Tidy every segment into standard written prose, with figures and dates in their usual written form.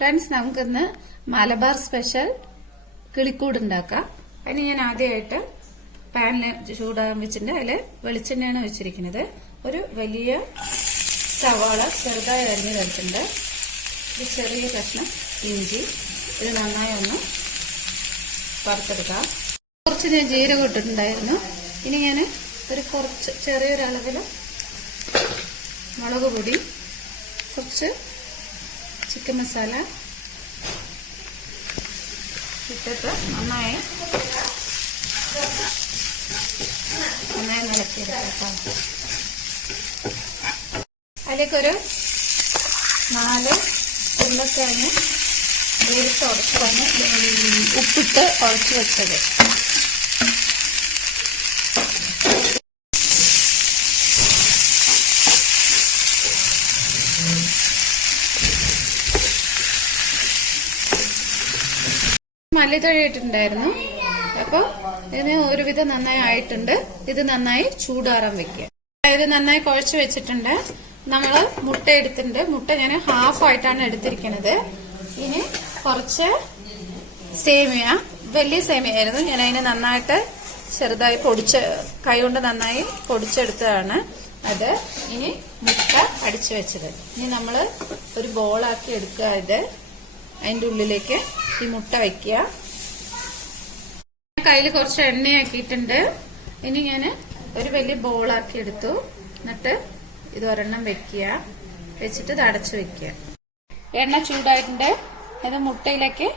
Friends, നമുക്കിന്ന് Malabar special കിളിക്കൂട് ഉണ്ടാക്കാം. അതിന് ഞാൻ ആദ്യമായിട്ട് പാനിൽ ചൂടാകാൻ വെച്ചിട്ടുണ്ട്. അതിൽ വെളിച്ചെണ്ണയാണ് വെച്ചിരിക്കുന്നത്. ഒരു വലിയ സവാള ചെറുതായി അരിഞ്ഞ് വെച്ചിട്ടുണ്ട്. ഒരു ചെറിയ കഷ്ണം ഇഞ്ചി. ഇത് നന്നായി ഒന്ന് വറുത്തെടുക്കാം. കുറച്ച് ഞാൻ ജീരകം ഇട്ടിട്ടുണ്ടായിരുന്നു. ഇനി ഞാൻ കുറച്ച് ചെറിയൊരളവിൽ മുളക് പൊടി, കുറച്ച് ചിക്കൻ മസാല ഇട്ടിട്ട് നന്നായി നിലക്കിയെടുക്കാം. അതിലേക്കൊരു 4 ഉരുളക്കിഴങ്ങ് വേവിച്ച് ഉടച്ചാണ് ഉപ്പിട്ട് ഉടച്ചു വെച്ചത്. മല്ലിത്തഴ ഇട്ടിട്ടുണ്ടായിരുന്നു. അപ്പോൾ ഇതിന് ഒരുവിധം നന്നായി ആയിട്ടുണ്ട്. ഇത് നന്നായി ചൂടാറാൻ വെക്കുക. ഇത് നന്നായി കുഴച്ച് വെച്ചിട്ടുണ്ട്. നമ്മള് മുട്ട എടുത്തിട്ടുണ്ട്. മുട്ട ഞാൻ ഹാഫ് ആയിട്ടാണ് എടുത്തിരിക്കുന്നത്. ഇനി കുറച്ച് സേമിയ, വലിയ സേമിയ ആയിരുന്നു. ഞാൻ അതിനെ നന്നായിട്ട് ചെറുതായി കൈ കൊണ്ട് നന്നായി പൊടിച്ചെടുത്തതാണ് അത്. ഇനി മുട്ട അടിച്ചു വെച്ചത്. ഇനി നമ്മള് ഒരു ബോളാക്കി എടുക്കുക. ഇത് അതിന്റെ ഉള്ളിലേക്ക് ഈ മുട്ട വയ്ക്കുക. കയ്യിൽ കുറച്ച് എണ്ണയാക്കിയിട്ടുണ്ട്. ഇനി ഞാൻ ഒരു വലിയ ബോളാക്കി എടുത്തു. എന്നിട്ട് ഇത് ഒരെണ്ണം വെക്കുക. വെച്ചിട്ട് ഇത് അടച്ചു വെക്കുക. എണ്ണ ചൂടായിട്ടുണ്ട്. ഇത് മുട്ടയിലേക്ക്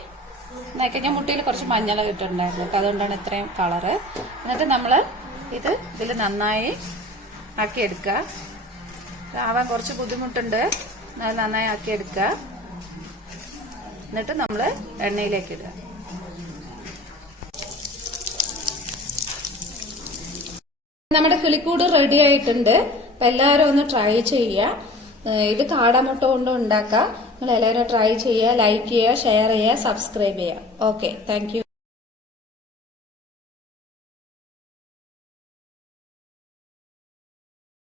ഞാൻ മുട്ടയിൽ കുറച്ച് മഞ്ഞൾ ഇട്ടിട്ടുണ്ടായിരുന്നു. അപ്പൊ അതുകൊണ്ടാണ് ഇത്രയും കളറ്. എന്നിട്ട് നമ്മള് ഇതിൽ നന്നായി ആക്കിയെടുക്കുക. ആവാൻ കുറച്ച് ബുദ്ധിമുട്ടുണ്ട്. അത് നന്നായി ആക്കിയെടുക്കുക. എന്നിട്ട് നമ്മൾ എണ്ണയിലേക്ക് ഇടുക. നമ്മുടെ കിളിക്കൂട് റെഡി ആയിട്ടുണ്ട്. അപ്പൊ എല്ലാവരും ഒന്ന് ട്രൈ ചെയ്യുക. ഇത് കാടമുട്ട കൊണ്ട് ഉണ്ടാക്കാം. നിങ്ങൾ എല്ലാവരും ട്രൈ ചെയ്യുക, ലൈക്ക് ചെയ്യുക, ഷെയർ ചെയ്യുക, സബ്സ്ക്രൈബ് ചെയ്യുക. Okay, thank you.